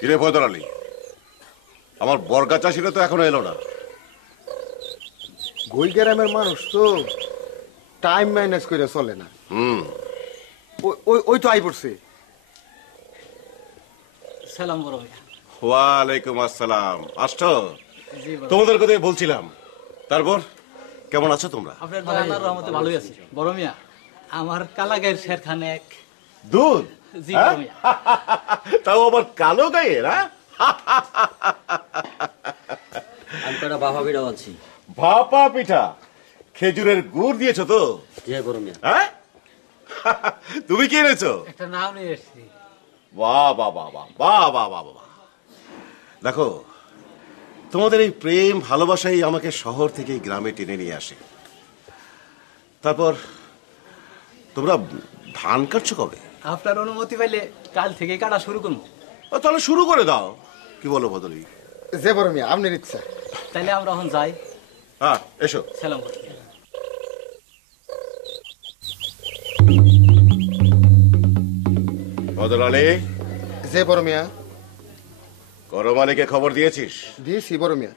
কিরে ফয়দর আলী, আমার বর্গা চাষিরা তো এখনো এলো না। গই গ্রামের মানুষ তো টাইম ম্যানেজ করে চলে না। ওই তো আই পড়ছে। সালাম বড় ভাইয়া। ওয়ালাইকুম আসসালাম। আসছো? জি বড়। তোমাদের কথাই বলছিলাম। তারপর কেমন আছো তোমরা? আপনার আল্লাহর রহমতে ভালোই আছি বড় মিয়া। আমার কালাগায়ের শেরখান এক দুধ? জি বড় মিয়া। তাও আবার কালো গায়ের? আমি তো একটা বাফা পিঠা আনছি। ভাপা পিঠা খেজুরের গুড় দিয়েছো তো? জি বড় মিয়া। হ্যাঁ, তুমি কি এনেছো? একটা নাম নিয়ে এসেছি। বাহ বাহ বাহ বাহ বাহ বাহ বাহ বাহ। দেখো, তোমাদের এই প্রেম ভালোবাসাই আমাকে শহর থেকে এই গ্রামে টেনে নিয়ে আসে। তারপর তোমরা ধান কাটছো কবে? আপনার অনুমতি পাইলে কাল থেকে কাটা শুরু করবো। তাহলে শুরু করে দাও। কি বলো বদলি? যে বড় মিয়া আপনার ইচ্ছা। তাইলে আমরা এখন যাই। হ্যাঁ, এসো। সালাম বড় মিয়া। বদল আলী, যে বড় মিয়া। করম আলীকে খবর দিয়েছিস? দিয়েছি বড় মিয়া।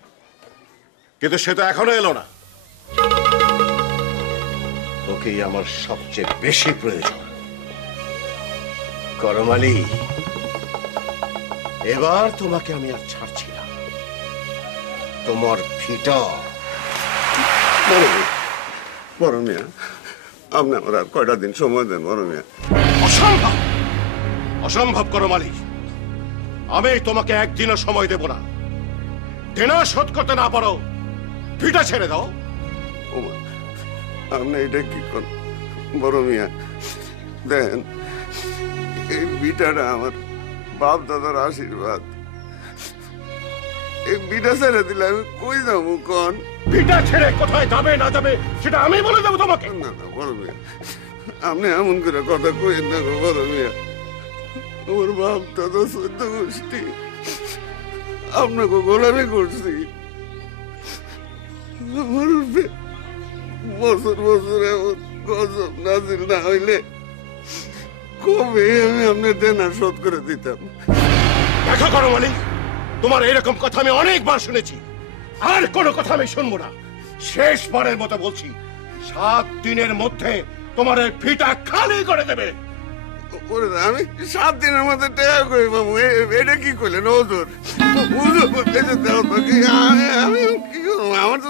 কিন্তু সে তো এখনো এলো না। ওকেই আমার সবচেয়ে বেশি প্রয়োজন। করম আলী, এবার তোমাকে আমি আর ছাড়ছি না। তোমার ভিটা বড় মিয়া, আপনি আমার আর কয়টা দিন সময় দেন বড় মিয়া। অসম্ভব, অসম্ভব করম আলী। আমি তোমাকে একদিনও সময় দেব না। দেনা শোধ করতে না পারো, ভিটা ছেড়ে দাও। ওমা, আপনি এটা কি করেন বড় মিয়া? দেন, এই বিটাটা আমার বাপ দাদার আশীর্বাদ। এই বিটা ছেড়ে দিলে আমি কই যাবো কন? ভিটা ছেড়ে কোথায় যাবে না যাবে সেটা আমি বলে দেবো তোমাকে। না না বড় মিয়া, আপনি এমন করে কথা কইেন না গো বড় মিয়া। আমার বাপ দাদা 14 গোষ্ঠী আপনাকে গোলামি করছি। আমার উপরে বছর বছর এমন গজব নাজিল না হইলে কবে আমি আপনার দেনা শোধ করে দিতাম। দেখো করম আলী, তোমার এরকম কথা আমি অনেকবার শুনেছি, আর কোনো কথা আমি শুনবো না। শেষবারের মতো বলছি, 7 দিনের মধ্যে তোমার এই ভিটা খালি করে দেবে। ওরে আমি 7 দিনের মধ্যে টাকা করি বাবু, এটা কি করলেন হুজুর? হুজুর বলতেছে দেওয়া তো কি আমি কি করবো? আমার তো